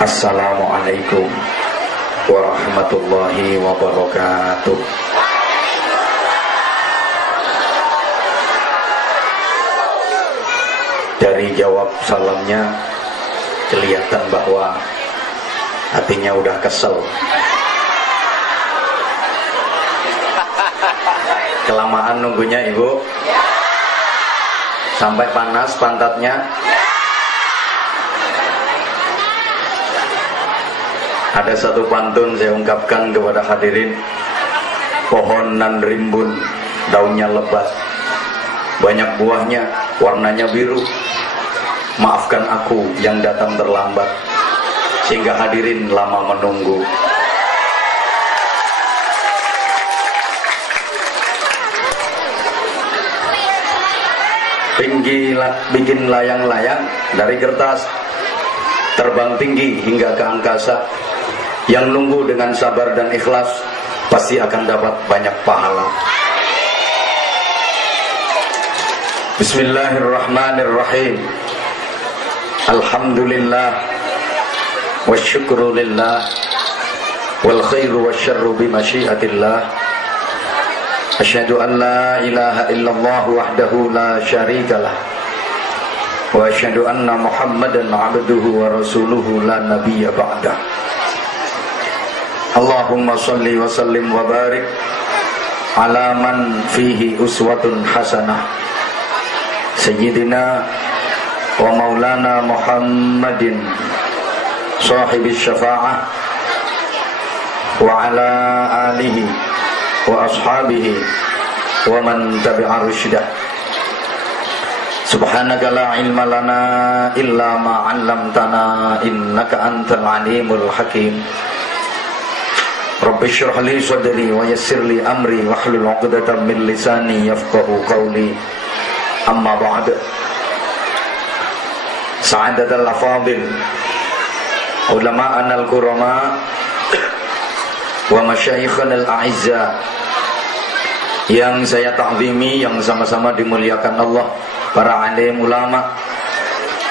Assalamualaikum warahmatullahi wabarakatuh. Dari jawab salamnya kelihatan bahwa hatinya udah kesel. Kelamaan nunggunya ibu, sampai panas pantatnya. Ada satu pantun saya ungkapkan kepada hadirin. Pohon nan rimbun, daunnya lebat, banyak buahnya, warnanya biru. Maafkan aku yang datang terlambat, sehingga hadirin lama menunggu. Bikin layang-layang dari kertas, terbang tinggi hingga ke angkasa. Yang nunggu dengan sabar dan ikhlas pasti akan dapat banyak pahala. Bismillahirrahmanirrahim. Alhamdulillah wa syukrulillah wal khairu wa syarru bimasyiatillah. Asyhadu an la ilaha illallah wahdahu la syarikalah wa asyhadu anna Muhammadan abduhu wa rasuluhu la nabiyya ba'dah. Allahumma salli wa sallim wa barik ala man fihi uswatun hasanah Sayyidina wa maulana Muhammadin sahibis syafa'ah wa ala alihi wa ashabihi wa man tabi'a rusydah. Subhanaka la ilma lana illa ma 'allamtana innaka antal alimul hakim. Rabbi syrah li sadri wa yassir li amri wahlul 'uqdatam min lisani yafqahu qawli. Amma ba'd. Sa'adatul afadil, ulama'ana al-kurama wa masyayikhana al-a'izza yang saya ta'zimi, yang sama-sama dimuliakan Allah, para alim ulama,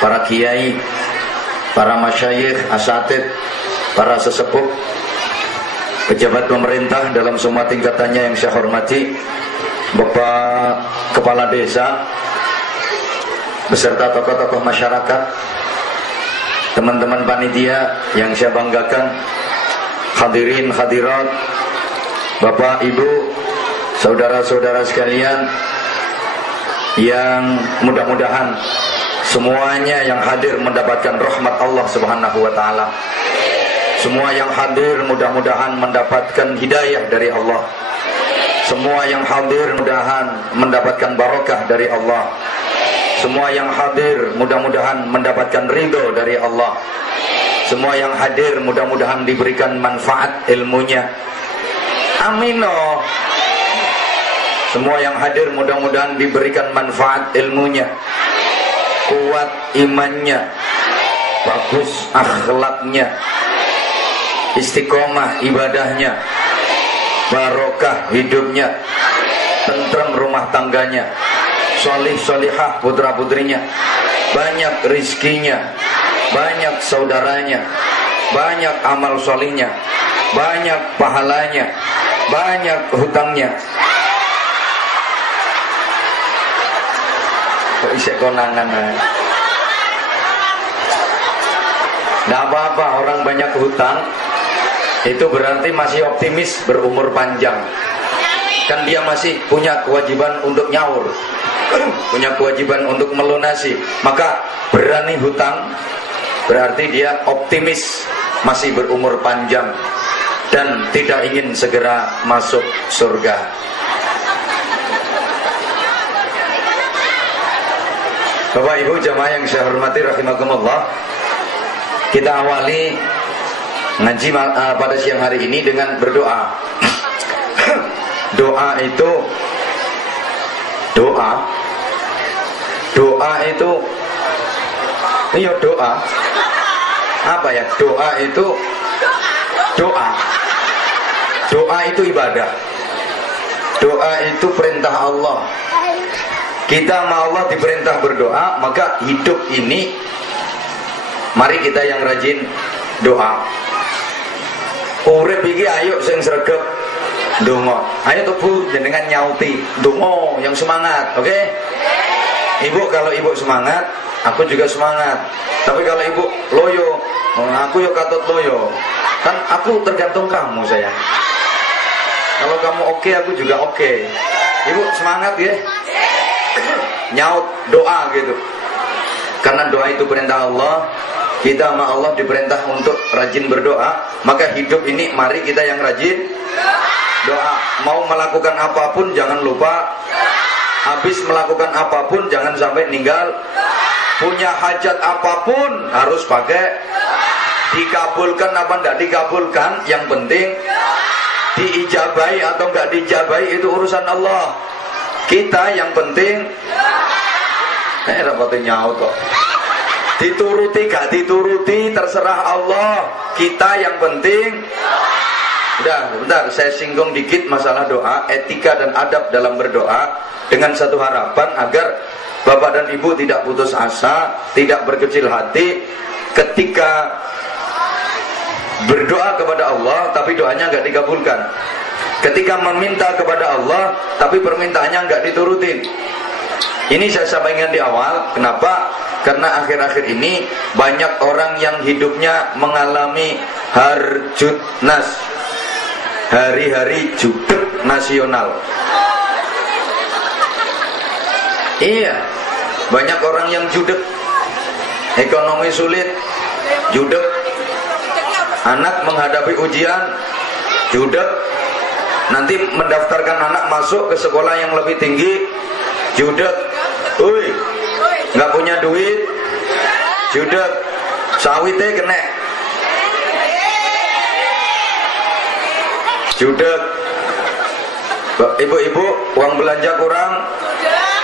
para kiai, para masyayikh, asatid, para sesepuh, pejabat pemerintah dalam semua tingkatannya yang saya hormati, Bapak Kepala Desa, beserta tokoh-tokoh masyarakat, teman-teman panitia yang saya banggakan, hadirin hadirat, Bapak Ibu, saudara-saudara sekalian, yang mudah-mudahan semuanya yang hadir mendapatkan rahmat Allah Subhanahu wa taala. Semua yang hadir mudah-mudahan mendapatkan hidayah dari Allah. Semua yang hadir mudah-mudahan mendapatkan barokah dari Allah. Semua yang hadir mudah-mudahan mendapatkan ridho dari Allah. Semua yang hadir mudah-mudahan diberikan manfaat ilmunya. Amin. Semua yang hadir mudah-mudahan diberikan manfaat ilmunya, kuat imannya, bagus akhlaknya, istiqomah ibadahnya, barokah hidupnya, tentrem rumah tangganya, solih solihah putra putrinya, banyak rizkinya, banyak saudaranya, banyak amal solihnya, banyak pahalanya, banyak hutangnya. Kok isek konangan? Nggak apa-apa, orang banyak hutang itu berarti masih optimis berumur panjang. Kan dia masih punya kewajiban untuk nyaur, punya kewajiban untuk melunasi. Maka berani hutang berarti dia optimis masih berumur panjang dan tidak ingin segera masuk surga. Bapak Ibu jamaah yang saya hormati rahimakumullah, kita awali ngaji pada siang hari ini dengan berdoa. Doa itu iya doa apa ya? Doa itu ibadah. Doa itu perintah Allah. Kita sama Allah diperintah berdoa, maka hidup ini mari kita yang rajin doa. Urip iki ayo sing sregep ndonga. Ayo tuh Bu, jenengan nyauti ndonga yang semangat, oke? Ibu, kalau ibu semangat, aku juga semangat. Tapi kalau ibu loyo, aku yo katut loyo. Kan aku tergantung kamu sayang. Kalau kamu oke, aku juga oke. Ibu semangat ya. Nyaut doa gitu. Karena doa itu perintah Allah. Kita sama Allah diperintah untuk rajin berdoa. Maka hidup ini mari kita yang rajin doa. Mau melakukan apapun jangan lupa. Habis melakukan apapun jangan sampai ninggal. Punya hajat apapun harus pakai. Dikabulkan apa enggak dikabulkan, yang penting diijabahi atau enggak diijabahi itu urusan Allah. Kita yang penting rapatnya nyaut kok. Dituruti gak dituruti terserah Allah. Kita yang penting. Udah, bentar, saya singgung dikit masalah doa, etika dan adab dalam berdoa, dengan satu harapan agar Bapak dan Ibu tidak putus asa, tidak berkecil hati ketika berdoa kepada Allah tapi doanya nggak dikabulkan. Ketika meminta kepada Allah tapi permintaannya nggak diturutin. Ini saya sampaikan di awal. Kenapa? Karena akhir-akhir ini banyak orang yang hidupnya mengalami harjutnas, hari-hari judeg nasional. Iya, banyak orang yang judeg, ekonomi sulit, judeg. Anak menghadapi ujian, judeg. Nanti mendaftarkan anak masuk ke sekolah yang lebih tinggi, judeg. Uy, nggak punya duit, judeg. Sawitnya kena, judeg. Ibu-ibu uang belanja kurang,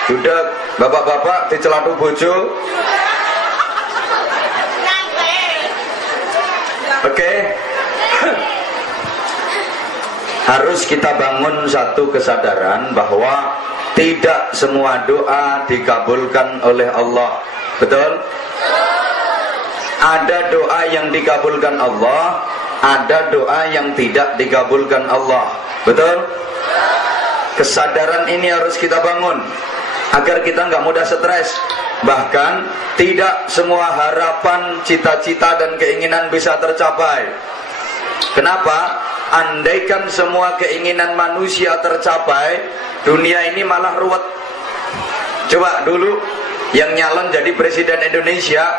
judeg. Bapak-bapak dicelatu bojo. Oke. Harus kita bangun satu kesadaran bahwa tidak semua doa dikabulkan oleh Allah. Betul? Ada doa yang dikabulkan Allah, ada doa yang tidak dikabulkan Allah. Betul? Kesadaran ini harus kita bangun agar kita nggak mudah stres. Bahkan tidak semua harapan, cita-cita dan keinginan bisa tercapai. Kenapa? Andaikan semua keinginan manusia tercapai, dunia ini malah ruwet. Coba dulu yang nyalon jadi presiden Indonesia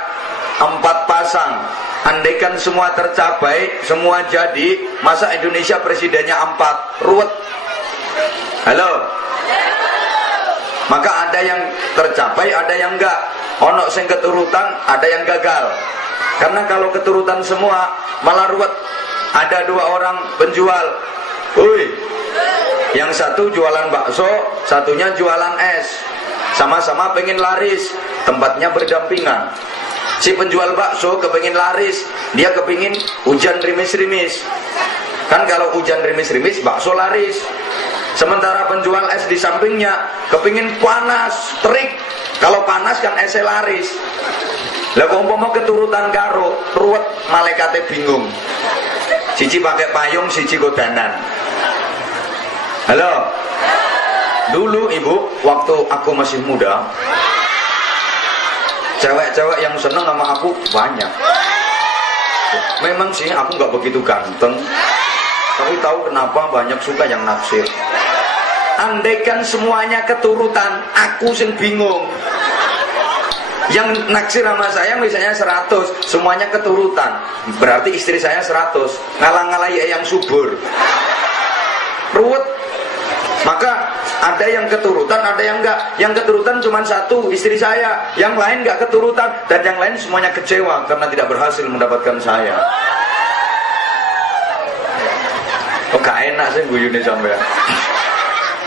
4 pasang. Andaikan semua tercapai, semua jadi, masa Indonesia presidennya 4? Ruwet. Halo? Maka ada yang tercapai, ada yang enggak. Ono sing keturutan, ada yang gagal. Karena kalau keturutan semua malah ruwet. Ada 2 orang penjual. Wih, yang satu jualan bakso, satunya jualan es. Sama-sama pengen laris, tempatnya berdampingan. Si penjual bakso kepengin laris, dia kepingin hujan rimis-rimis. Kan kalau hujan rimis-rimis, bakso laris. Sementara penjual es di sampingnya kepingin panas, terik. Kalau panas kan esnya laris. Lah umpama keturutan karo, ruwet, malaikate bingung. Siji pakai payung, siji godanan. Halo. Dulu ibu, waktu aku masih muda, cewek-cewek yang seneng sama aku banyak. Memang sih aku nggak begitu ganteng, tapi tahu kenapa banyak suka yang naksir. Andaikan semuanya keturutan, aku sing bingung. Yang naksir sama saya misalnya 100, semuanya keturutan, berarti istri saya 100, ngalang-ngalai yang subur, ruwet. Maka ada yang keturutan, ada yang enggak. Yang keturutan cuma 1, istri saya. Yang lain enggak keturutan, dan yang lain semuanya kecewa karena tidak berhasil mendapatkan saya. Kok gak enak sih guyune sampean.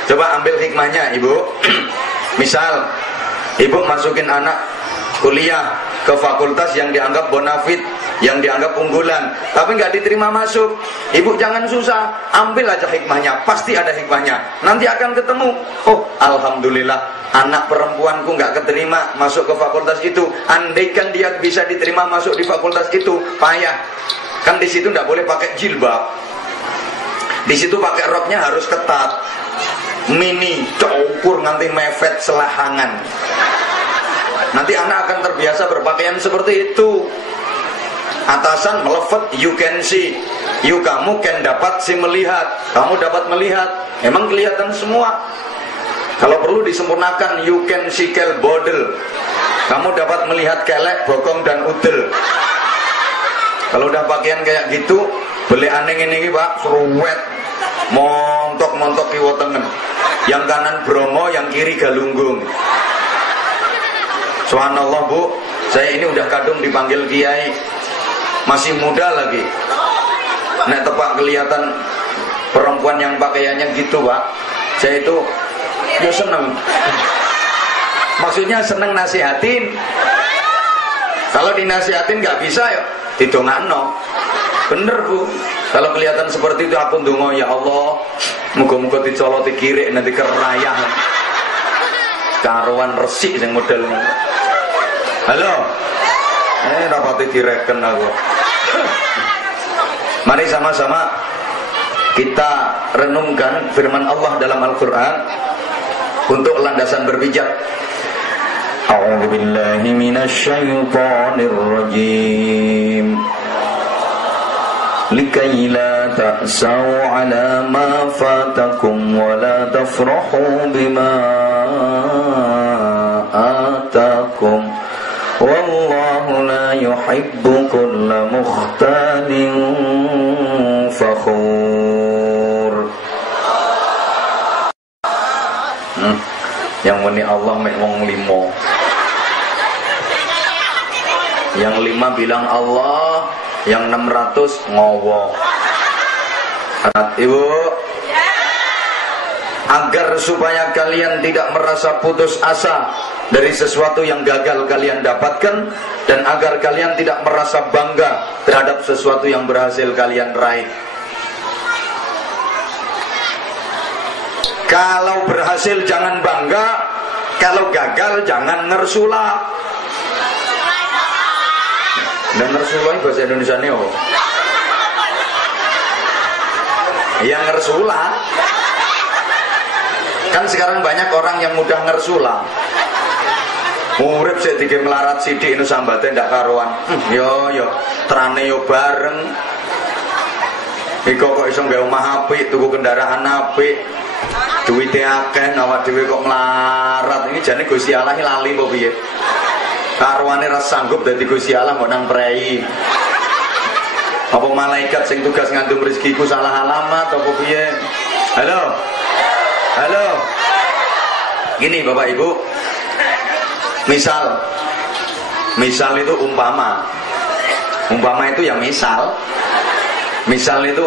Coba ambil hikmahnya ibu. Misal ibu masukin anak kuliah ke fakultas yang dianggap bonafit, yang dianggap unggulan, tapi nggak diterima masuk. Ibu jangan susah, ambil aja hikmahnya, pasti ada hikmahnya. Nanti akan ketemu. Oh, alhamdulillah, anak perempuanku nggak keterima masuk ke fakultas itu. Andaikan dia bisa diterima masuk di fakultas itu, payah. Kan di situ nggak boleh pakai jilbab. Di situ pakai roknya harus ketat, mini, cukur nganti mepet selahangan. Nanti anak akan terbiasa berpakaian seperti itu. Atasan melefet, you can see. You, kamu can dapat si melihat. Kamu dapat melihat. Emang kelihatan semua. Kalau perlu disempurnakan, you can see kel bodel. Kamu dapat melihat kelek, bokong dan udel. Kalau udah pakaian kayak gitu, beli aneh ini Pak, seruwet, montok kiwa tengen. Yang kanan Bromo, yang kiri Galunggung. Subhanallah Bu, saya ini udah kadung dipanggil kiai, masih muda lagi. Nek tepak kelihatan perempuan yang pakaiannya gitu Pak, saya itu ya seneng. Maksudnya seneng nasihatin. Kalau dinasihatin nggak bisa ya didongakno. Bener Bu, kalau kelihatan seperti itu aku ndonga, ya Allah, muga-muga dicoloti kiri nanti kerayah. Karuan resik yang modelnya. Halo. Rapati direken aku. Mari sama-sama kita renungkan firman Allah dalam Al-Quran untuk landasan berpijak. A'udzu billahi minasy syaithanir rajim. Likai la ta'sau 'ala ma fatakum wa la tafrahu bima atakum. Wallahu la yuhibbu kulla mukhtalin fakhur. Yang muni Allah mek wong limo. Yang 5 bilang Allah, yang 600 ngowo. Ibu, agar supaya kalian tidak merasa putus asa dari sesuatu yang gagal kalian dapatkan, dan agar kalian tidak merasa bangga terhadap sesuatu yang berhasil kalian raih. Kalau berhasil jangan bangga, kalau gagal jangan ngersula. Dan ngersula ini bahasa Indonesia ini apa? Yang ngersula. Kan sekarang banyak orang yang mudah ngersula. Urip sik dige melarat sithik nu sambate ndak karuan. Yo terane yo bareng. Iko kok iso nggawe omah apik, tuku kendaraan apik. Duwite akeh, awak dhewe kok melarat. Ini jane Gusti Allah lali apa piye? Karuane ra sanggup dadi Gusti Allah mbok nang prei. Apa malaikat sing tugas ngandum rezekiku salah alamat apa piye? Halo. Halo. Gini Bapak Ibu. Misal itu umpama itu ya misal itu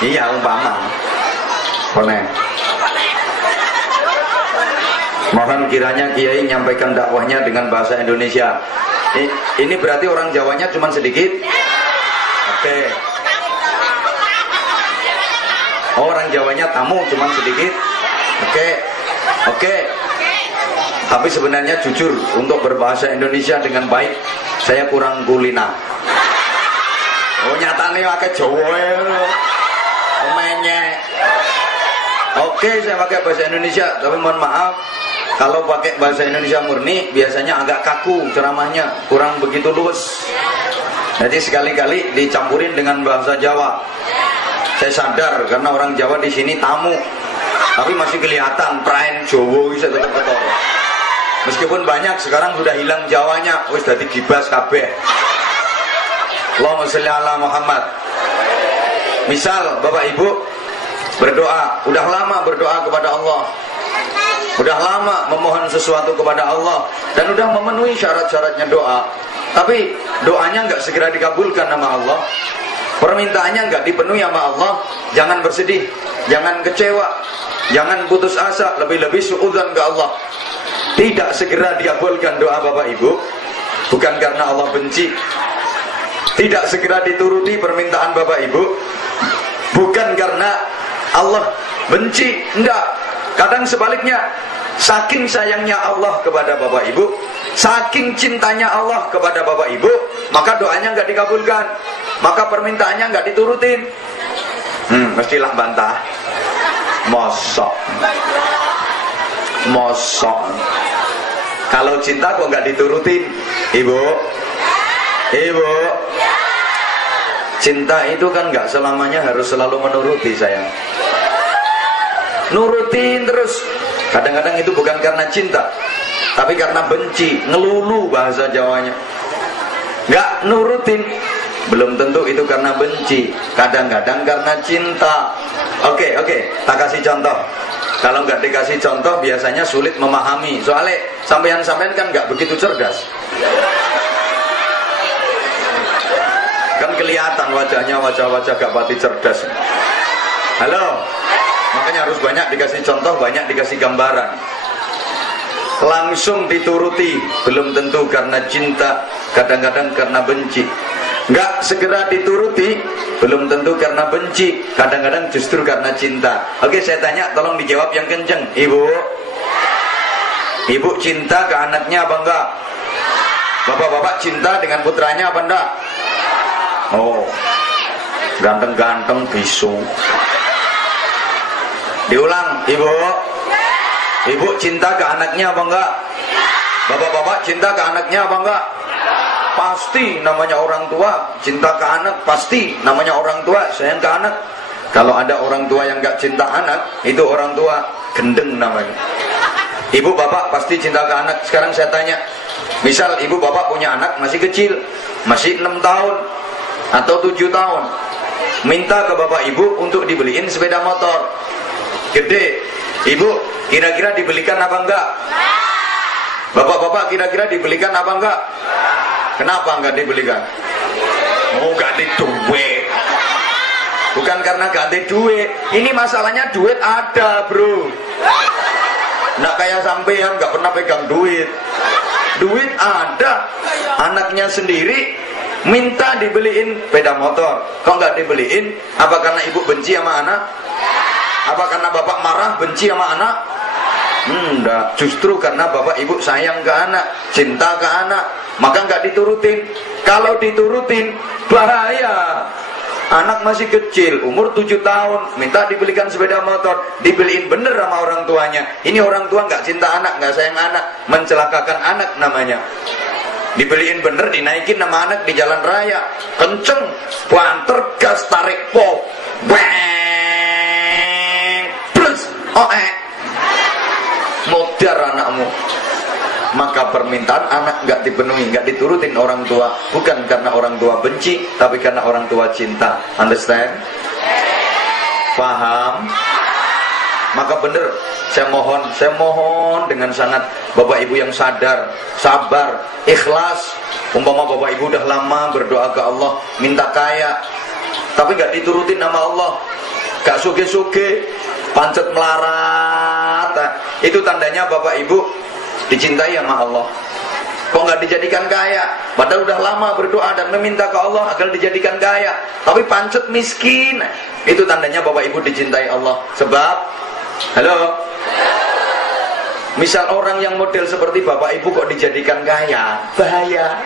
iya umpama. Boleh. Mohon kiranya Kiai menyampaikan dakwahnya dengan bahasa Indonesia. Ini berarti orang Jawanya cuma sedikit. Oke. Oh, orang Jawanya tamu cuma sedikit. Oke. Tapi sebenarnya jujur, untuk berbahasa Indonesia dengan baik saya kurang kulina. Oh nyatane pakai Jawa menyek. Oke, saya pakai bahasa Indonesia, tapi mohon maaf kalau pakai bahasa Indonesia murni biasanya agak kaku ceramahnya, kurang begitu luwes. Jadi sekali-kali dicampurin dengan bahasa Jawa. Saya sadar karena orang Jawa di sini tamu, tapi masih kelihatan praen Jawa bisa tetap kotor. Meskipun banyak sekarang sudah hilang Jawanya, wis dadi gibas kabeh. Allahumma sholli ala Muhammad. Misal Bapak Ibu berdoa, udah lama berdoa kepada Allah, udah lama memohon sesuatu kepada Allah, dan udah memenuhi syarat-syaratnya doa, tapi doanya nggak segera dikabulkan sama Allah, permintaannya nggak dipenuhi sama Allah. Jangan bersedih, jangan kecewa, jangan putus asa, lebih-lebih suudzon ke Allah. Tidak segera dikabulkan doa Bapak Ibu bukan karena Allah benci, tidak segera dituruti permintaan Bapak Ibu bukan karena Allah benci, enggak. Kadang sebaliknya, saking sayangnya Allah kepada Bapak Ibu, saking cintanya Allah kepada Bapak Ibu, maka doanya enggak dikabulkan. maka permintaannya nggak diturutin. Mestilah bantah. Mosok. Kalau cinta kok nggak diturutin, ibu? Cinta itu kan nggak selamanya harus selalu menuruti, sayang. Nurutin terus. Kadang-kadang itu bukan karena cinta, tapi karena benci, ngelulu bahasa Jawanya. Nggak nurutin, belum tentu itu karena benci. Kadang-kadang karena cinta. Oke, tak kasih contoh. Kalau nggak dikasih contoh biasanya sulit memahami. Soalnya sampean-sampean kan nggak begitu cerdas. Kan kelihatan wajahnya wajah-wajah gak pati cerdas. Halo. Makanya harus banyak dikasih contoh, banyak dikasih gambaran. Langsung dituruti belum tentu karena cinta, kadang-kadang karena benci. Nggak segera dituruti belum tentu karena benci, kadang-kadang justru karena cinta. Oke, saya tanya, tolong dijawab yang kenceng. Ibu cinta ke anaknya apa enggak? Bapak-bapak cinta dengan putranya apa enggak? Oh, ganteng-ganteng bisu. Diulang, ibu cinta ke anaknya apa enggak? Bapak-bapak cinta ke anaknya apa enggak? Pasti namanya orang tua cinta ke anak, pasti namanya orang tua sayang ke anak. Kalau ada orang tua yang enggak cinta anak, itu orang tua gendeng namanya. Ibu bapak pasti cinta ke anak. Sekarang saya tanya, misal ibu bapak punya anak masih kecil, masih 6 tahun atau 7 tahun, minta ke bapak ibu untuk dibeliin sepeda motor gede. Ibu kira-kira dibelikan apa enggak? Bapak-bapak kira-kira dibelikan apa enggak? Kenapa enggak dibelikan? Oh, enggak ada duit. Bukan karena enggak ada duit. Ini masalahnya duit ada, bro. Nggak kayak sampean enggak pernah pegang duit. Duit ada. Anaknya sendiri minta dibeliin sepeda motor. Kok enggak dibeliin? Apa karena ibu benci sama anak? Apa karena bapak marah benci sama anak? Enggak, justru karena bapak ibu sayang ke anak, cinta ke anak, maka enggak diturutin. Kalau diturutin bahaya. Anak masih kecil, umur 7 tahun, minta dibelikan sepeda motor, dibeliin bener sama orang tuanya. Ini orang tua enggak cinta anak, enggak sayang anak, mencelakakan anak namanya. Dibeliin bener, dinaikin nama anak di jalan raya, kenceng, banter, gas, tarik pol, bang, plus, modar anakmu. Maka permintaan anak nggak dipenuhi, nggak diturutin orang tua, bukan karena orang tua benci, tapi karena orang tua cinta. Understand? Paham? Maka bener, saya mohon dengan sangat bapak ibu yang sadar, sabar, ikhlas. Umpama bapak ibu udah lama berdoa ke Allah, minta kaya, tapi nggak diturutin nama Allah, gak suge-suge, pancet melarat, itu tandanya bapak ibu dicintai sama Allah. Kok nggak dijadikan kaya? Padahal udah lama berdoa dan meminta ke Allah agar dijadikan kaya, tapi pancet miskin. Itu tandanya bapak ibu dicintai Allah. Sebab, halo, misal orang yang model seperti bapak ibu kok dijadikan kaya, bahaya.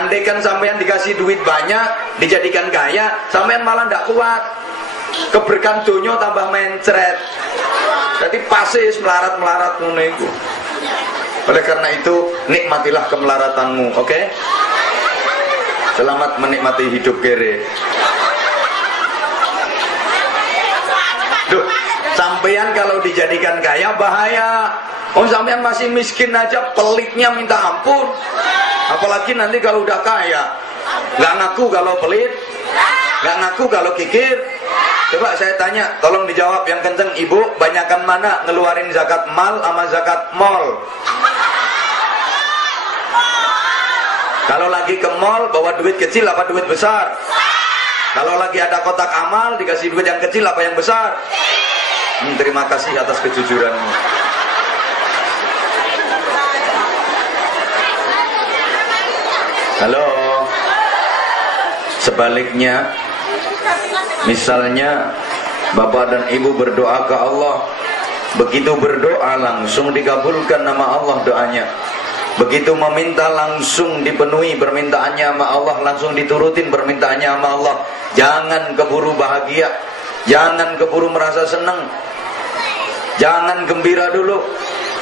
Andaikan sampean dikasih duit banyak, dijadikan kaya, sampean malah ndak kuat. Keberkahan dunia tambah mencret. Jadi pasis melarat-melarat ngono iku. Oleh karena itu, nikmatilah kemelaratanmu, oke? Selamat menikmati hidup kere. Duh, sampean kalau dijadikan kaya bahaya. Oh, sampean masih miskin aja pelitnya minta ampun. Apalagi nanti kalau udah kaya. Nggak ngaku kalau pelit, nggak ngaku kalau kikir. Coba saya tanya, tolong dijawab yang kenceng, ibu, banyakan mana ngeluarin zakat mal sama zakat mall? Kalau lagi ke mall bawa duit kecil apa duit besar? Kalau lagi ada kotak amal dikasih duit yang kecil apa yang besar? Terima kasih atas kejujuranmu. Halo. Sebaliknya, misalnya bapak dan ibu berdoa ke Allah, begitu berdoa langsung dikabulkan nama Allah doanya. Begitu meminta langsung dipenuhi permintaannya sama Allah, langsung diturutin permintaannya sama Allah. Jangan keburu bahagia, jangan keburu merasa senang, jangan gembira dulu.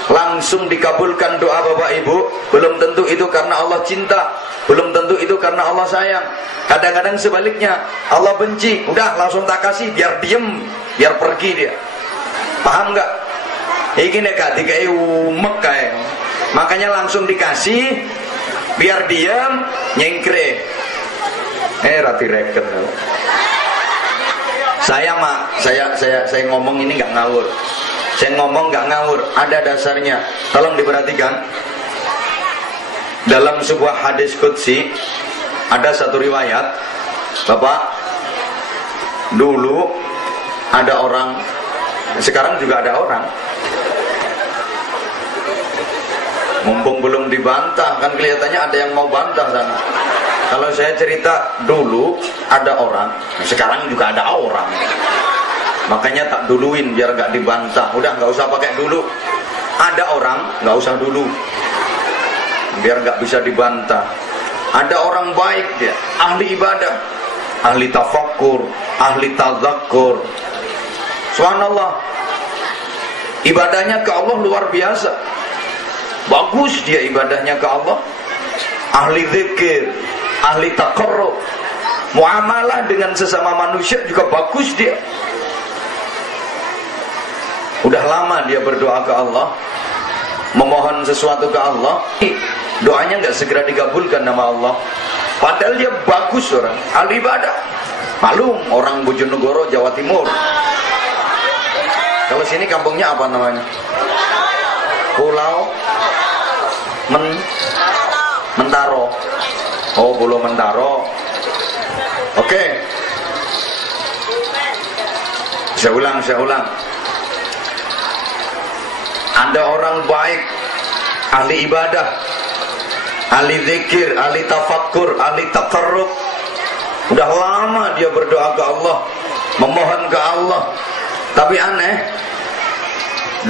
Langsung dikabulkan doa Bapak Ibu. Belum tentu itu karena Allah cinta, belum tentu itu karena Allah sayang. Kadang-kadang sebaliknya, Allah benci, udah langsung tak kasih biar diem, biar pergi dia. Paham nggak? Iki nek gak dikai umek kae. Makanya langsung dikasih biar diem, nyengkre. Rati reken. Saya ngomong ini nggak ngawur. Saya ngomong nggak ngawur, ada dasarnya. Tolong diperhatikan. Dalam sebuah hadis qudsi ada satu riwayat, Bapak, dulu ada orang, sekarang juga ada orang. Mumpung belum dibantah, kan kelihatannya ada yang mau bantah sana. Kalau saya cerita dulu ada orang, sekarang juga ada orang. Makanya tak duluin biar gak dibantah. Udah gak usah pakai dulu. Ada orang, gak usah dulu, biar gak bisa dibantah. Ada orang baik dia, ahli ibadah, ahli tafakkur, ahli tazakkur. Subhanallah, ibadahnya ke Allah luar biasa. Bagus dia ibadahnya ke Allah. Ahli zikir, ahli taqarrub, muamalah dengan sesama manusia juga bagus dia. Udah lama dia berdoa ke Allah, memohon sesuatu ke Allah, doanya nggak segera dikabulkan nama Allah. Padahal dia bagus orang, ahli ibadah. Malum orang Bojonegoro, Jawa Timur. Kalau sini kampungnya apa namanya? Pulau Mentaro. Oh, Pulau Mentaro. Oke. Saya ulang. Ada orang baik, ahli ibadah, ahli zikir, ahli tafakkur, ahli taqarrub. Udah lama dia berdoa ke Allah, memohon ke Allah. Tapi aneh,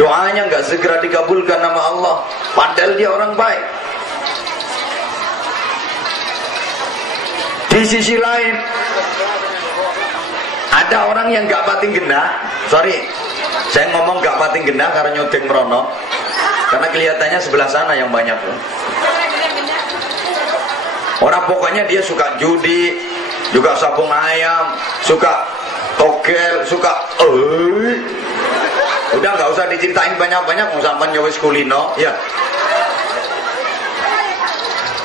doanya nggak segera dikabulkan nama Allah. Padahal dia orang baik. Di sisi lain, ada orang yang nggak pating genah. Sorry, saya ngomong gak pating genah karena nyodeng merono, karena kelihatannya sebelah sana yang banyak. Orang pokoknya dia suka judi, juga sabung ayam, suka togel, suka udah gak usah diceritain banyak-banyak, mau sampai nyawis kulino ya.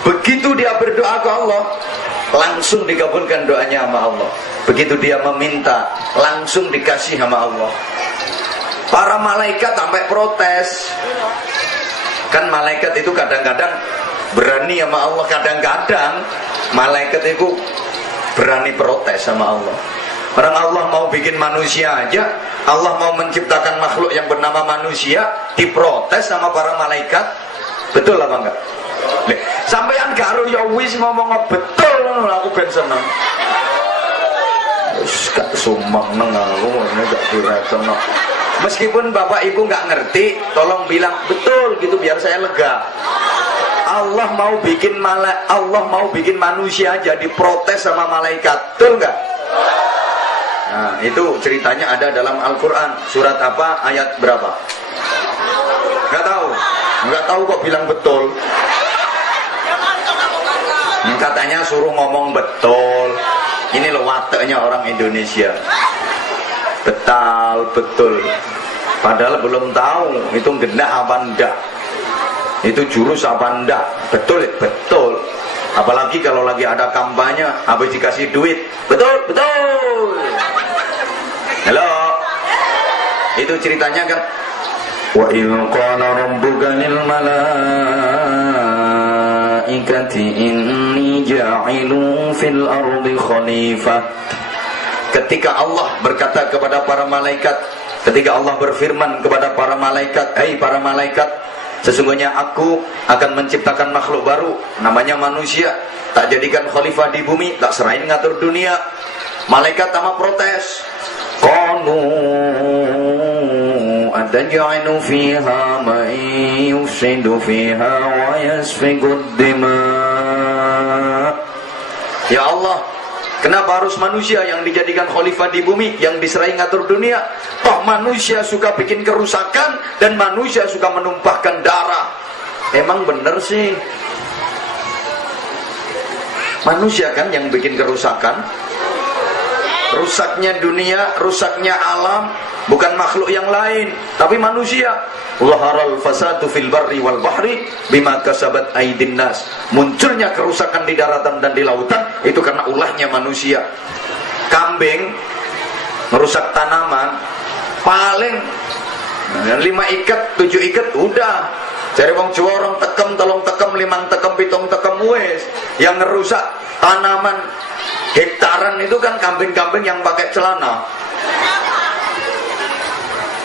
Begitu dia berdoa ke Allah, langsung dikabulkan doanya sama Allah. Begitu dia meminta, langsung dikasih sama Allah. Para malaikat sampai protes. Kan malaikat itu kadang-kadang berani sama Allah, kadang-kadang malaikat itu berani protes sama Allah. Orang Allah mau bikin manusia aja, Allah mau menciptakan makhluk yang bernama manusia, diprotes sama para malaikat. Betul apa enggak? Sampean karo ya wis ngomong betul, aku ben seneng. Wis gak sumeng nang aku ngene gak diretono. Meskipun Bapak Ibu nggak ngerti, tolong bilang betul gitu biar saya lega. Allah mau bikin manusia jadi protes sama malaikat, betul nggak? Nah, itu ceritanya ada dalam Al-Quran. Surat apa? Ayat berapa? Nggak tahu kok bilang betul. Katanya suruh ngomong betul. Ini loh wataknya orang Indonesia. Betul. Padahal belum tahu itu gendah apa enggak, itu jurus apa enggak. Betul. Apalagi kalau lagi ada kampanye, habis dikasih duit, betul. Halo, itu ceritanya kan. Wa il qala rabbuka lil malaikati inni ja'ilu fil ardi khalifah. Ketika Allah berkata kepada para malaikat, ketika Allah berfirman kepada para malaikat, "Hei para malaikat, sesungguhnya aku akan menciptakan makhluk baru, namanya manusia, tak jadikan khalifah di bumi, tak serahin ngatur dunia." Malaikat sama protes. Qalu taj'alu fiha man yufsidu fiha wa yasfikud dima. Ya Allah, kenapa harus manusia yang dijadikan khalifah di bumi, yang diserai ngatur dunia? Toh manusia suka bikin kerusakan dan manusia suka menumpahkan darah. Emang bener sih? Manusia kan yang bikin kerusakan. Rusaknya dunia, rusaknya alam, bukan makhluk yang lain, tapi manusia. Zaharal fasadu fil barri wal bahri bima kasabat aydin nas. Munculnya kerusakan di daratan dan di lautan itu karena ulahnya manusia. Kambing merusak tanaman, paling 5 ikat, 7 ikat udah. Cari wong Jawa orang tekem, telung tekem, 5 tekem, 7 tekem wes. Yang ngerusak tanaman hektaran itu kan kambing-kambing yang pakai celana.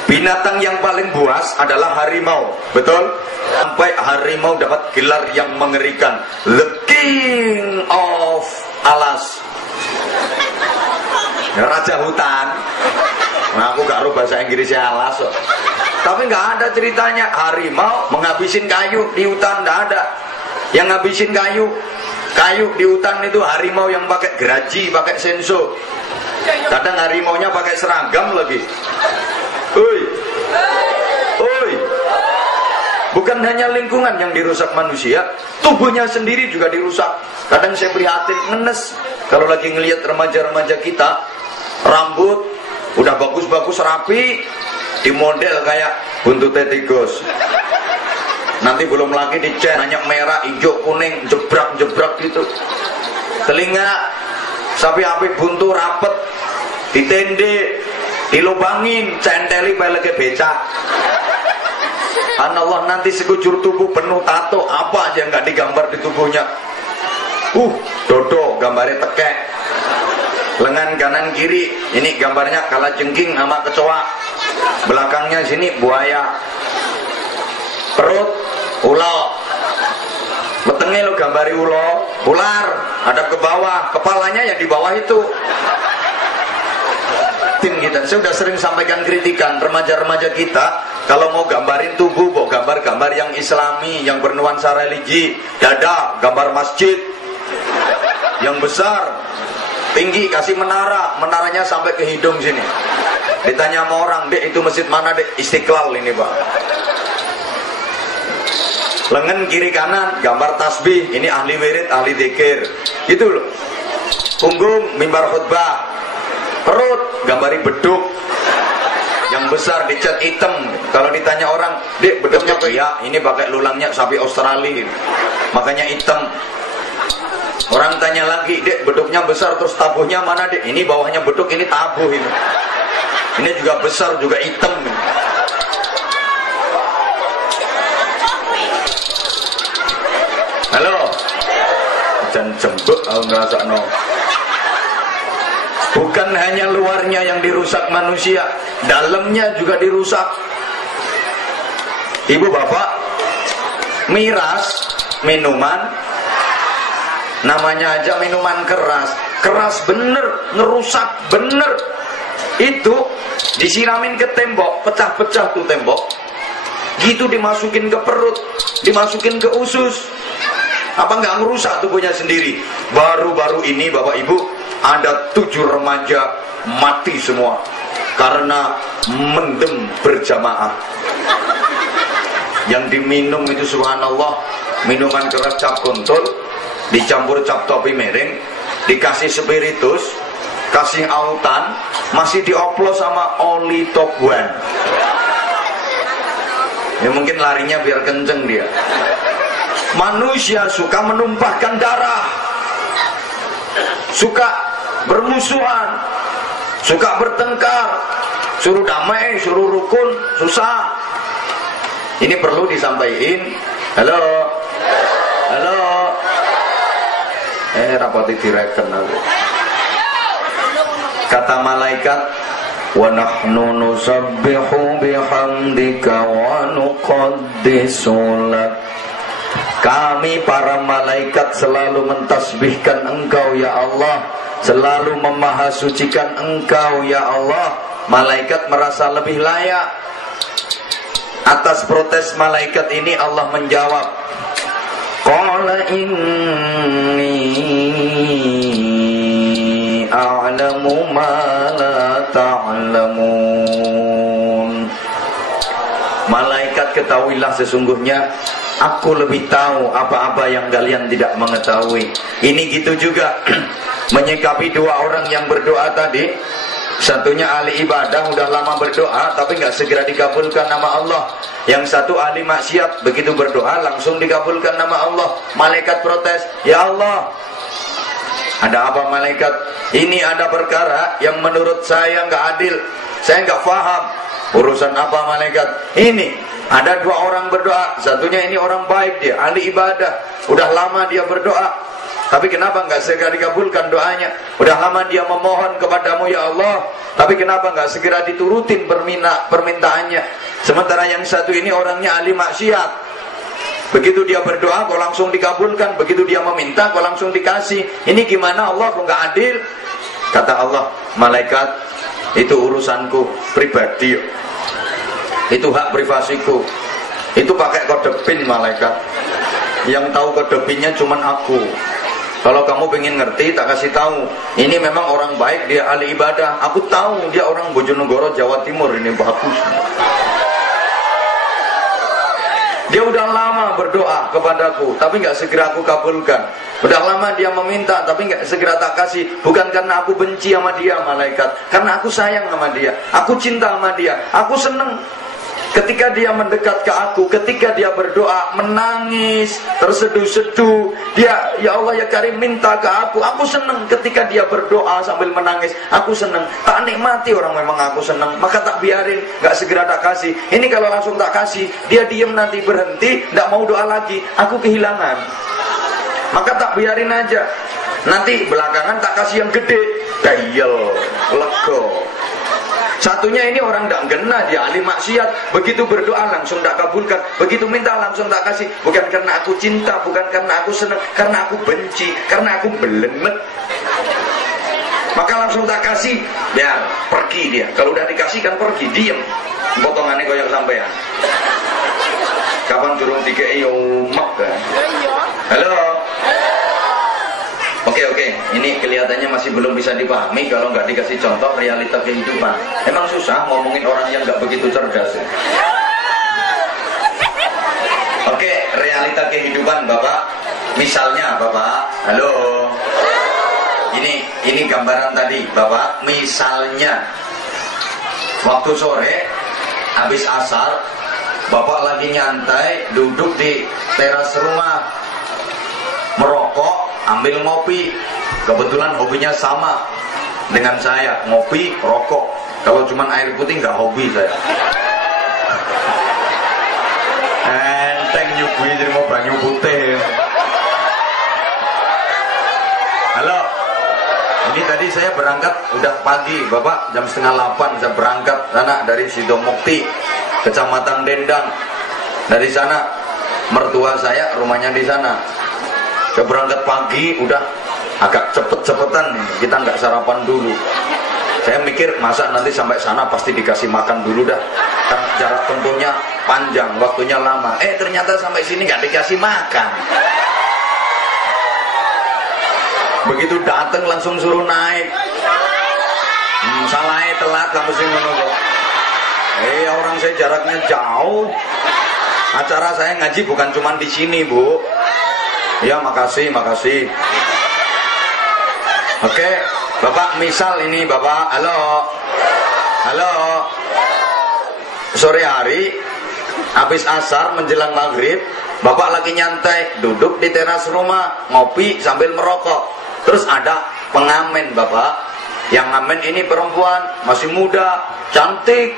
Binatang yang paling buas adalah harimau, betul? Sampai harimau dapat gelar yang mengerikan, The King of Alas, Raja Hutan. Nah, aku gak tahu bahasa Inggrisnya alas, tapi nggak ada ceritanya harimau menghabisin kayu di hutan, nggak ada. Yang ngabisin kayu di hutan itu harimau yang pakai geraji, pakai senso. Kadang harimaunya pakai seragam lagi. Oi. Bukan hanya lingkungan yang dirusak manusia, tubuhnya sendiri juga dirusak. Kadang saya prihatin, ngenes kalau lagi ngelihat remaja-remaja kita, rambut udah bagus-bagus rapi, di model kayak buntutnya tikus. Nanti belum lagi dicat, banyak merah, hijau, kuning, jebrak-jebrak gitu. Telinga sapi api buntu rapet, ditende, dilubangin, centeli peleke becak. Allah, nanti sekujur tubuh penuh tato, apa aja nggak digambar di tubuhnya. Dodo, gambarnya tekek. Lengan kanan kiri, ini gambarnya kalajengking sama kecoa. Belakangnya sini buaya. Perut ulo, wetenge lo gambari ulo, ular hadap ke bawah, kepalanya ya di bawah itu. Tim kita, saya sudah sering sampaikan kritikan remaja-remaja kita kalau mau gambarin tubuh, mau gambar-gambar yang islami, yang bernuansa religi. Dada, gambar masjid yang besar, tinggi, kasih menara, menaranya sampai ke hidung sini. Ditanya sama orang, Dek itu masjid mana Dek? Istiqlal ini Pak. Lengan kiri kanan gambar tasbih, ini ahli wirid, ahli zikir, gitu loh. Punggung mimbar khutbah. Perut gambari beduk yang besar dicat hitam. Kalau ditanya orang, Dek beduknya apa? Ya ini pakai lulangnya sapi Australia, makanya hitam. Orang tanya lagi, Dek beduknya besar terus tabuhnya mana Dek? Ini bawahnya beduk, ini tabuh ini. Ini juga besar juga hitam. Halo, dan jembek aku ngerasa no. Bukan hanya luarnya yang dirusak manusia, dalamnya juga dirusak. Ibu bapak, miras minuman, namanya aja minuman keras, keras bener, ngerusak bener. Itu disiramin ke tembok, pecah-pecah tuh tembok. Gitu dimasukin ke perut, dimasukin ke usus. Apa nggak ngerusak tubuhnya sendiri? Baru-baru ini Bapak Ibu, ada 7 remaja mati semua karena mendem berjamaah. Yang diminum itu subhanallah, minuman keras cap kontol, dicampur cap topi mereng, dikasih spiritus, kasih autan, masih dioplos sama oli top one. Ya mungkin larinya biar kenceng dia. Manusia suka menumpahkan darah, suka bermusuhan, suka bertengkar, suruh damai, suruh rukun, susah. Ini perlu disampaikan. Halo, halo. Rapati direken aku. Kata malaikat, wa nahnu nusabbihu bihamdika wa nuqaddisu lak. Kami para malaikat selalu mentasbihkan Engkau ya Allah, selalu memahasucikan Engkau ya Allah. Malaikat merasa lebih layak. Atas protes malaikat ini Allah menjawab, qala inni a'lamu ma la ta'lamun. Malaikat, ketahuilah sesungguhnya aku lebih tahu apa-apa yang kalian tidak mengetahui. Ini gitu juga menyikapi dua orang yang berdoa tadi. Satunya ahli ibadah, udah lama berdoa tapi nggak segera dikabulkan nama Allah. Yang satu ahli maksiat, begitu berdoa langsung dikabulkan nama Allah. Malaikat protes, ya Allah, ada apa malaikat? Ini ada perkara yang menurut saya nggak adil, saya nggak paham. Urusan apa malaikat? Ini ada dua orang berdoa, satunya ini orang baik, dia ahli ibadah, udah lama dia berdoa tapi kenapa nggak segera dikabulkan doanya? Udah lama dia memohon kepadamu ya Allah, tapi kenapa nggak segera diturutin permintaannya? Sementara yang satu ini orangnya ahli maksiat, begitu dia berdoa kok langsung dikabulkan, begitu dia meminta kok langsung dikasih. Ini gimana Allah, kok nggak adil? Kata Allah, malaikat, itu urusanku pribadi, itu hak privasiku, itu pakai kode PIN malaikat. Yang tahu kode PIN-nya cuman aku. Kalau kamu pengen ngerti, tak kasih tahu. Ini memang orang baik, dia ahli ibadah. Aku tahu dia orang Bojonegoro, Jawa Timur, ini bagus. Dia udah lama berdoa kepadaku, tapi nggak segera aku kabulkan. Udah lama dia meminta, tapi nggak segera tak kasih. Bukan karena aku benci sama dia malaikat, karena aku sayang sama dia, aku cinta sama dia, aku seneng. Ketika dia mendekat ke aku, ketika dia berdoa, menangis, terseduh-seduh, dia, ya Allah ya Karim, minta ke aku senang. Ketika dia berdoa sambil menangis, aku senang. Tak nikmati orang memang aku senang, maka tak biarin, gak segera tak kasih. Ini kalau langsung tak kasih, dia diem nanti berhenti, gak mau doa lagi, aku kehilangan. Maka tak biarin aja. Nanti belakangan tak kasih yang gede, dayel, lego. Satunya ini orang tak kena, dia ahli maksiat. Begitu berdoa langsung tak kabulkan, begitu minta langsung tak kasih. Bukan karena aku cinta, bukan karena aku senang, karena aku benci, karena aku belemet. Maka langsung tak kasih, biar pergi dia. Kalau udah dikasih kan pergi, diem. Potongannya koyak sampean. Kapan durung dikei umak kan? Halo. Oke, ini kelihatannya masih belum bisa dipahami kalau nggak dikasih contoh realita kehidupan. Emang susah ngomongin orang yang nggak begitu cerdas. Oke, realita kehidupan Bapak. Misalnya Bapak, halo. Ini gambaran tadi Bapak. Misalnya waktu sore habis asar, Bapak lagi nyantai duduk di teras rumah, merokok, ambil ngopi. Kebetulan hobinya sama dengan saya, ngopi, rokok. Kalau cuma air putih nggak hobi saya. Enteng nyuguhi jadi mau banyu putih. Halo, ini tadi saya berangkat udah pagi Bapak, jam 7:30 saya berangkat sana dari Sidomukti, Kecamatan Dendang. Dari sana mertua saya rumahnya di sana. Saya berangkat pagi, udah agak cepet-cepetan, kita nggak sarapan dulu. Saya mikir masa nanti sampai sana pasti dikasih makan dulu dah, kan jarak tempuhnya panjang, waktunya lama. Ternyata sampai sini nggak dikasih makan. Begitu datang langsung suruh naik. Salahnya telat kamu sih menunggu. Orang saya jaraknya jauh. Acara saya ngaji bukan cuma di sini Bu. Ya makasih. Oke, Bapak misal ini Bapak, halo. Sore hari, habis asar menjelang maghrib, Bapak lagi nyantai, duduk di teras rumah, ngopi sambil merokok. Terus ada pengamen Bapak, yang ngamen ini perempuan, masih muda, cantik.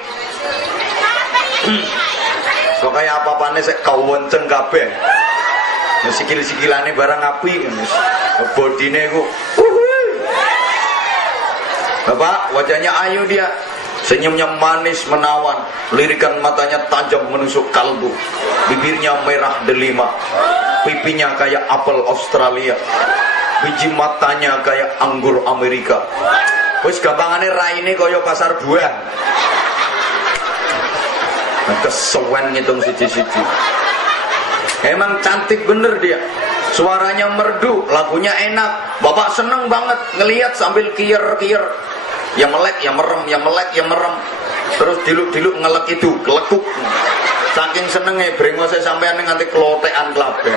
So kayak apa-apanya saya kawenceng kabeh. Sikil-sikilane barang api, bodine ku. Bapak wajahnya ayu dia, senyumnya manis menawan, lirikan matanya tajam menusuk kalbu, bibirnya merah delima, pipinya kayak apel Australia, biji matanya kayak anggur Amerika. Wis gampangane raine kaya pasar buah. Kesewen ngitung siji-siji. Emang cantik bener dia. Suaranya merdu, lagunya enak. Bapak seneng banget ngelihat sambil kier-kier. Ya melek, ya merem, ya melek, ya merem. Terus diluk-diluk ngelek itu, kelekuk. Saking senengnya brengose sampean nganti kelotekan klabe.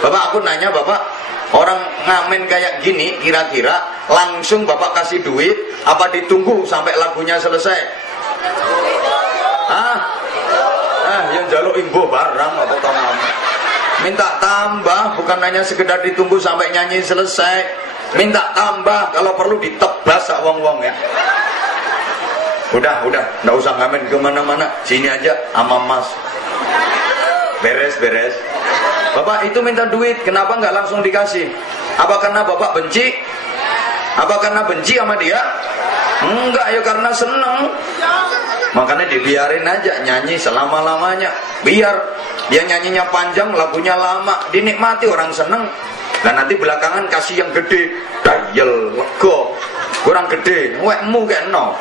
Bapak, aku nanya Bapak, orang ngamen kayak gini kira-kira langsung Bapak kasih duit apa ditunggu sampai lagunya selesai? Yang jaluk imbuh barang apa taman. Minta tambah, bukan hanya sekedar ditunggu sampai nyanyi selesai. Minta tambah, kalau perlu ditebas sak wong-wong ya. Udah, nggak usah ngamen kemana-mana. Sini aja, sama mas. Beres. Bapak itu minta duit, kenapa nggak langsung dikasih? Apa karena Bapak benci? Apa karena benci sama dia? Enggak, ya karena seneng. Makanya dibiarin aja nyanyi selama-lamanya. Biar dia nyanyinya panjang, lagunya lama, dinikmati, orang seneng. Nah nanti belakangan kasih yang gede. Dayel, lego, kurang gede, wekmu kayak no.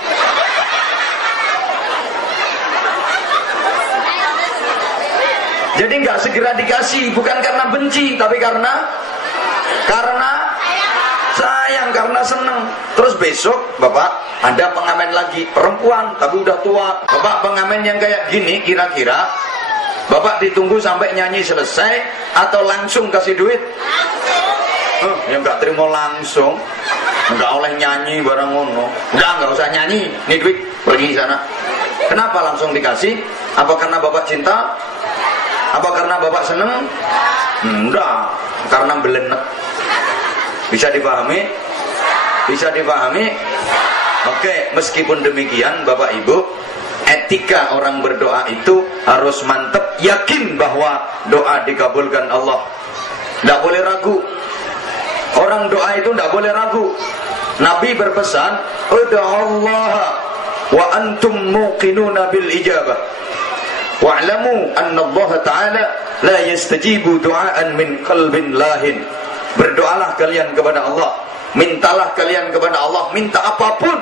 Jadi nggak segera dikasih, bukan karena benci, tapi karena sayang, karena seneng. Terus besok Bapak ada pengamen lagi, perempuan tapi udah tua. Bapak pengamen yang kayak gini kira-kira Bapak ditunggu sampai nyanyi selesai atau langsung kasih duit? Ya nggak terima langsung, nggak oleh nyanyi barang ngono. Nggak usah nyanyi, nih duit, pergi sana. Kenapa langsung dikasih? Apa karena Bapak cinta? Apa karena Bapak seneng? Enggak, karena belenek. Bisa dipahami? Bisa dipahami? Oke, meskipun demikian Bapak Ibu, etika orang berdoa itu harus mantap, yakin bahwa doa dikabulkan Allah. Tidak boleh ragu. Orang doa itu tidak boleh ragu. Nabi berpesan, ud'allaha wa antum muqinuna bil ijabah. Wa'lamu anna Allah Ta'ala la yastajibu du'aan min qalbin lahin. Berdoalah kalian kepada Allah, mintalah kalian kepada Allah, minta apapun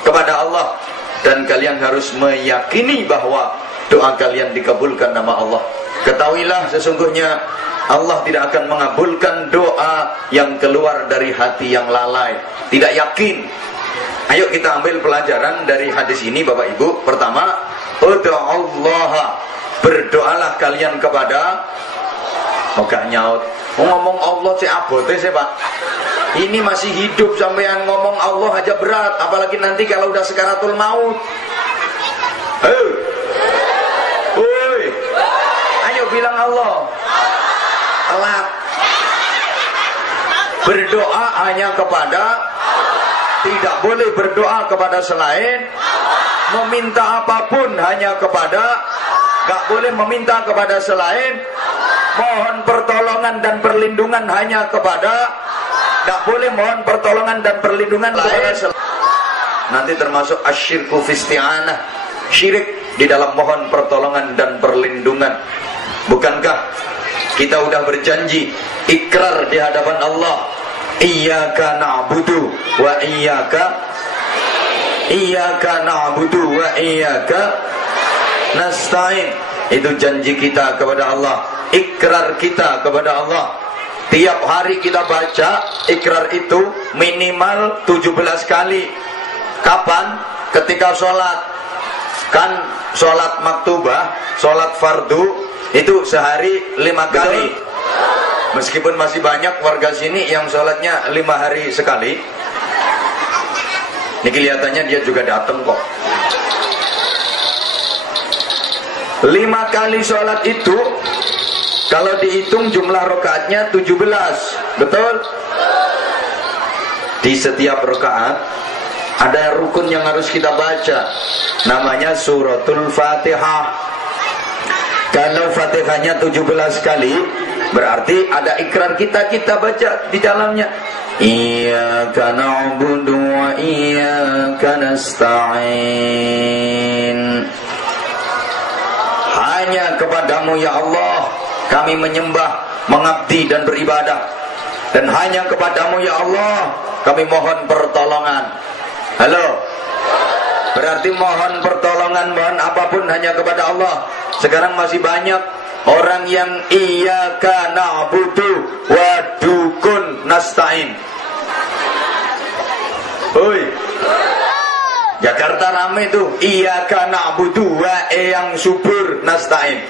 kepada Allah, dan kalian harus meyakini bahwa doa kalian dikabulkan nama Allah. Ketahuilah sesungguhnya Allah tidak akan mengabulkan doa yang keluar dari hati yang lalai, tidak yakin. Ayo kita ambil pelajaran dari hadis ini Bapak Ibu. Pertama, ud'allaha, berdoalah kalian kepada gak nyaut. Ngomong Allah sih abote sih Pak. Ini masih hidup sampean ngomong Allah aja berat, apalagi nanti kalau udah sekaratul maut. Ayo bilang Allah. Telat. Berdoa hanya kepada, tidak boleh berdoa kepada selain. Meminta apapun hanya kepada, gak boleh meminta kepada selain. Mohon pertolongan dan perlindungan hanya kepada, gak boleh mohon pertolongan dan perlindungan kepada selain. Nanti termasuk asyirku fisti'anah, syirik di dalam mohon pertolongan dan perlindungan. Bukankah kita udah berjanji, ikrar di hadapan Allah, iyyaka na'budu wa iyyaka na'budu wa iyyaka nasta'in. Itu janji kita kepada Allah, ikrar kita kepada Allah. Tiap hari kita baca ikrar itu minimal 17 kali. Kapan? Ketika sholat. Kan sholat maktubah, sholat fardu itu sehari 5 kali. Meskipun masih banyak warga sini yang sholatnya 5 hari sekali. Ini kelihatannya dia juga datang kok. 5 kali sholat itu kalau dihitung jumlah rakaatnya 17. Betul? Di setiap rakaat ada rukun yang harus kita baca, namanya suratul Fatihah. Kalau Fatihahnya 17 kali, berarti ada ikrar kita baca di dalamnya. Iyyaka na'budu wa iyyaka nasta'in. Hanya kepadamu ya Allah kami menyembah, mengabdi dan beribadah. Dan hanya kepadamu ya Allah kami mohon pertolongan. Halo? Berarti mohon pertolongan, mohon apapun hanya kepada Allah. Sekarang masih banyak orang yang iyyaka na'budu wa dukun nasta'in. Oi, Jakarta rame tuh, iyyaka na'budu wa yang subur nasta'in.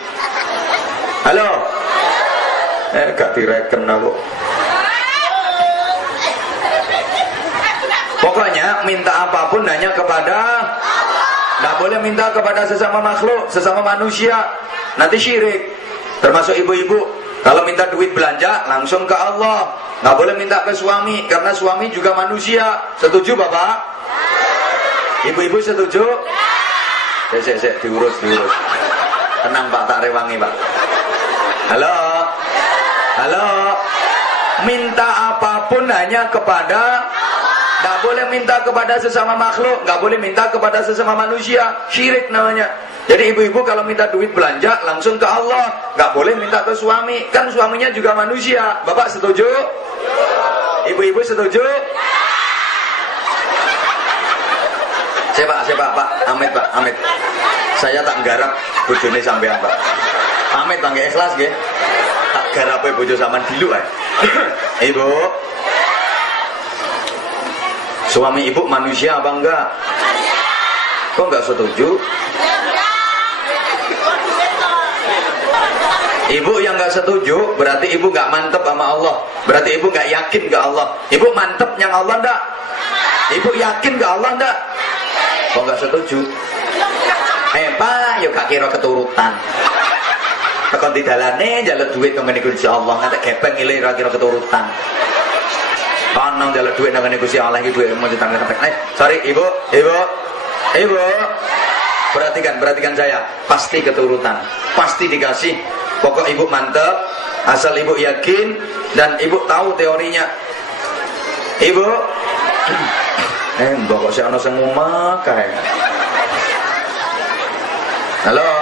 Halo, gak direken aku. Pokoknya minta apapun hanya kepada, nggak boleh minta kepada sesama makhluk, sesama manusia, nanti syirik. Termasuk ibu-ibu, kalau minta duit belanja langsung ke Allah. Nggak boleh minta ke suami, karena suami juga manusia. Setuju Bapak? Ibu-ibu setuju? Diurus. Tenang Pak, tak rewangi Pak. Halo. Minta apapun hanya kepada, nggak boleh minta kepada sesama makhluk, nggak boleh minta kepada sesama manusia, syirik namanya. Jadi ibu-ibu kalau minta duit belanja langsung ke Allah, nggak boleh minta ke suami, kan suaminya juga manusia. Bapak setuju? Ibu-ibu setuju? Saya Pak, Amit. Saya tak garap bojone sampean Pak. Amit Bang, ikhlas nggih. Tak garape bojo sampean dilu ae. Ibu, suami ibu manusia apa enggak? Kok enggak setuju? Ibu yang enggak setuju berarti ibu enggak mantep sama Allah. Berarti ibu enggak yakin ke Allah. Ibu mantep yang Allah enggak? Ibu yakin ke Allah enggak? Kok enggak setuju? Pak, yuk gak kira keturutan. Tekon di dalane njaluk duit nang ngene Gusti Allah, ngantek gepeng ngile ora kira keturutan. Panang njaluk duit nang ngene Gusti Allah iki duit mojotan kepek. Sorry Ibu. Perhatikan saya, pasti keturutan, pasti dikasih. Pokok Ibu mantep, asal Ibu yakin dan Ibu tahu teorinya. Ibu, mbok kok ana sing ngumak kae. Halo.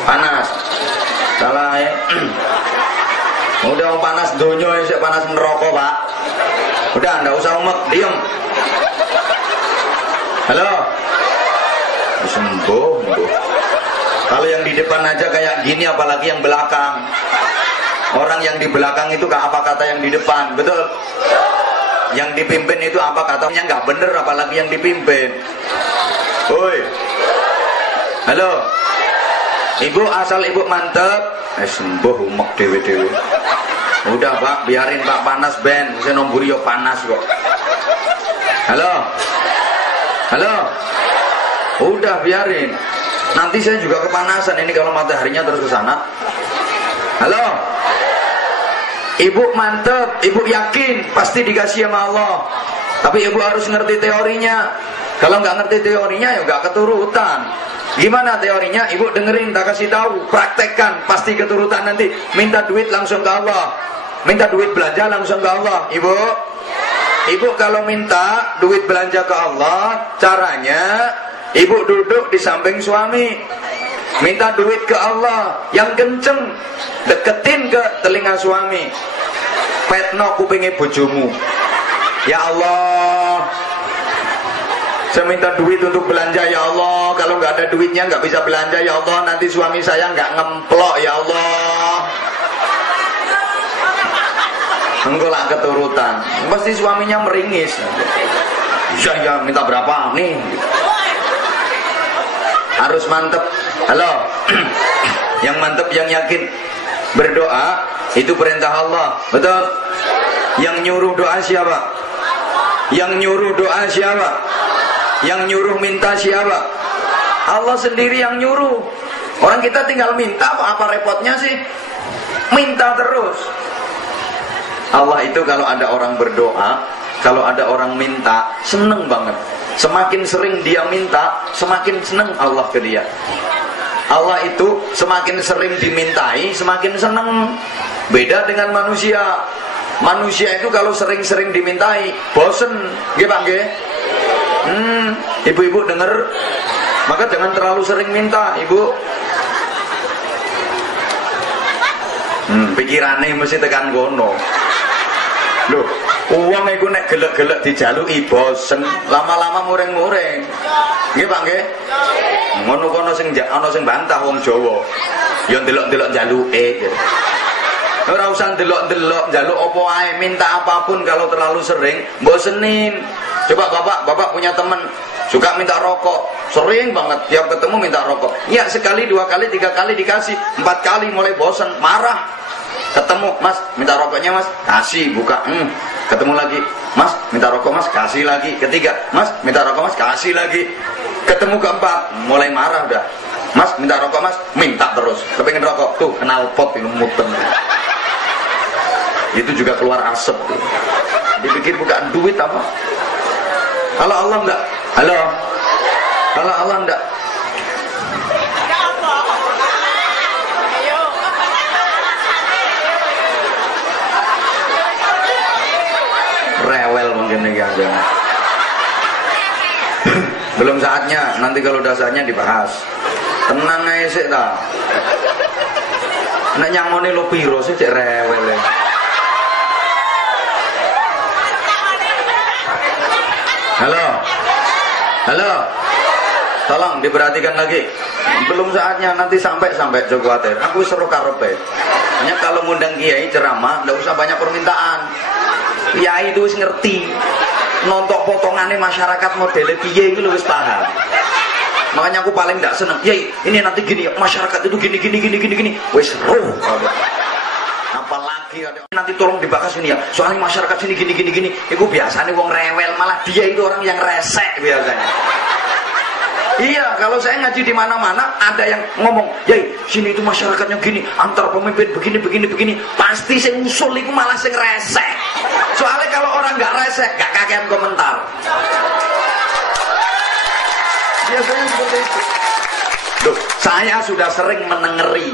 Panas. Salah ya. Udah panas donya sik panas neraka, Pak. Udah enggak usah umek, diem. Halo. Sembuh. Kalau yang di depan aja kayak gini apalagi yang belakang. Orang yang di belakang itu gak apa kata yang di depan, betul? Yang dipimpin itu apa katanya nggak bener apalagi yang dipimpin. Woi. Halo. Ibu asal ibu mantep, sembuh umek dewe-dewe. Udah Pak, biarin Pak panas ben, saya nomburi yo panas kok. Halo. Udah biarin. Nanti saya juga kepanasan ini kalau mataharinya terus ke sana. Halo. Ibu mantep, ibu yakin pasti dikasih sama Allah. Tapi ibu harus ngerti teorinya. Kalau nggak ngerti teorinya ya nggak keturutan. Gimana teorinya? Ibu dengerin, tak kasih tahu, praktekkan, pasti keturutan nanti. Minta duit langsung ke Allah, minta duit belanja langsung ke Allah. Ibu kalau minta duit belanja ke Allah, caranya ibu duduk di samping suami, minta duit ke Allah yang kenceng, deketin ke telinga suami, petno kupinge bojomu. Ya Allah, saya minta duit untuk belanja ya Allah. Kalau nggak ada duitnya nggak bisa belanja ya Allah. Nanti suami saya nggak ngemplok ya Allah. Enggak lah keturutan. Pasti suaminya meringis. Ya minta berapa nih? Harus mantep. Halo. Yang mantep, yang yakin. Berdoa itu perintah Allah, betul? Yang nyuruh doa siapa? Yang nyuruh doa siapa? Yang nyuruh minta siapa? Allah sendiri yang nyuruh. Orang kita tinggal minta, apa repotnya sih? Minta terus. Allah itu kalau ada orang berdoa, kalau ada orang minta, seneng banget. Semakin sering dia minta, semakin seneng Allah ke dia. Allah itu semakin sering dimintai, semakin seneng. Beda dengan manusia. Manusia itu kalau sering-sering dimintai, bosen. Nggih Pak nggih? Ibu-ibu denger, maka jangan terlalu sering minta, Ibu. Pikirannya mesti tekan kono. Loh, uang iku nek gelek-gelek dijaluki bosen, lama-lama muring-muring. Nggih, Pak nggih? Ngono kono sing ana sing bantah wong Jawa. Ya ndelok-ndelok jaluke. Ora usah ndelok-ndelok, njaluk apa ae, minta apapun kalau terlalu sering bosenin. Coba Bapak punya teman suka minta rokok, sering banget tiap ketemu minta rokok. Ya sekali, 2 kali, 3 kali dikasih, 4 kali mulai bosen, marah. Ketemu, Mas, minta rokoknya Mas, kasih, buka. Ketemu lagi, Mas, minta rokok Mas, kasih lagi. Ketiga, Mas, minta rokok Mas, kasih lagi. Ketemu keempat, mulai marah udah. Mas, minta rokok Mas, minta terus. Kepengen rokok, tuh kenal pot ini muter. Itu juga keluar asap tuh. Dipikir bukan duit apa? Kalau Allah enggak? Halo? Kalau Allah enggak? Rewel mungkin nih aja. Belum saatnya, nanti kalau udah saatnya dibahas. Tenang aja sih ta. Nek nyangone lo piro sih cek rewel ya. Halo, tolong diperhatikan lagi. Belum saatnya, nanti sampai Joko khawatir. Aku seru karepe. Hanya kalau ngundang kiai ceramah, nggak usah banyak permintaan. Kiai itu wis ngerti. Nontok potongannya masyarakat model piye itu wis paham. Makanya aku paling nggak seneng. Yai, ini nanti gini, masyarakat itu gini. Wis seru. Apalagi ada nanti tolong dibahas ini ya. Soalnya masyarakat sini gini. Itu biasanya wong rewel, malah dia itu orang yang resek biasanya. Iya, kalau saya ngaji di mana-mana ada yang ngomong, "Yai, sini itu masyarakatnya gini, antar pemimpin begini." Pasti saya usul itu malah sing resek. Soalnya kalau orang nggak resek, nggak kakean komentar. Biasanya seperti itu. Loh, saya sudah sering menengeri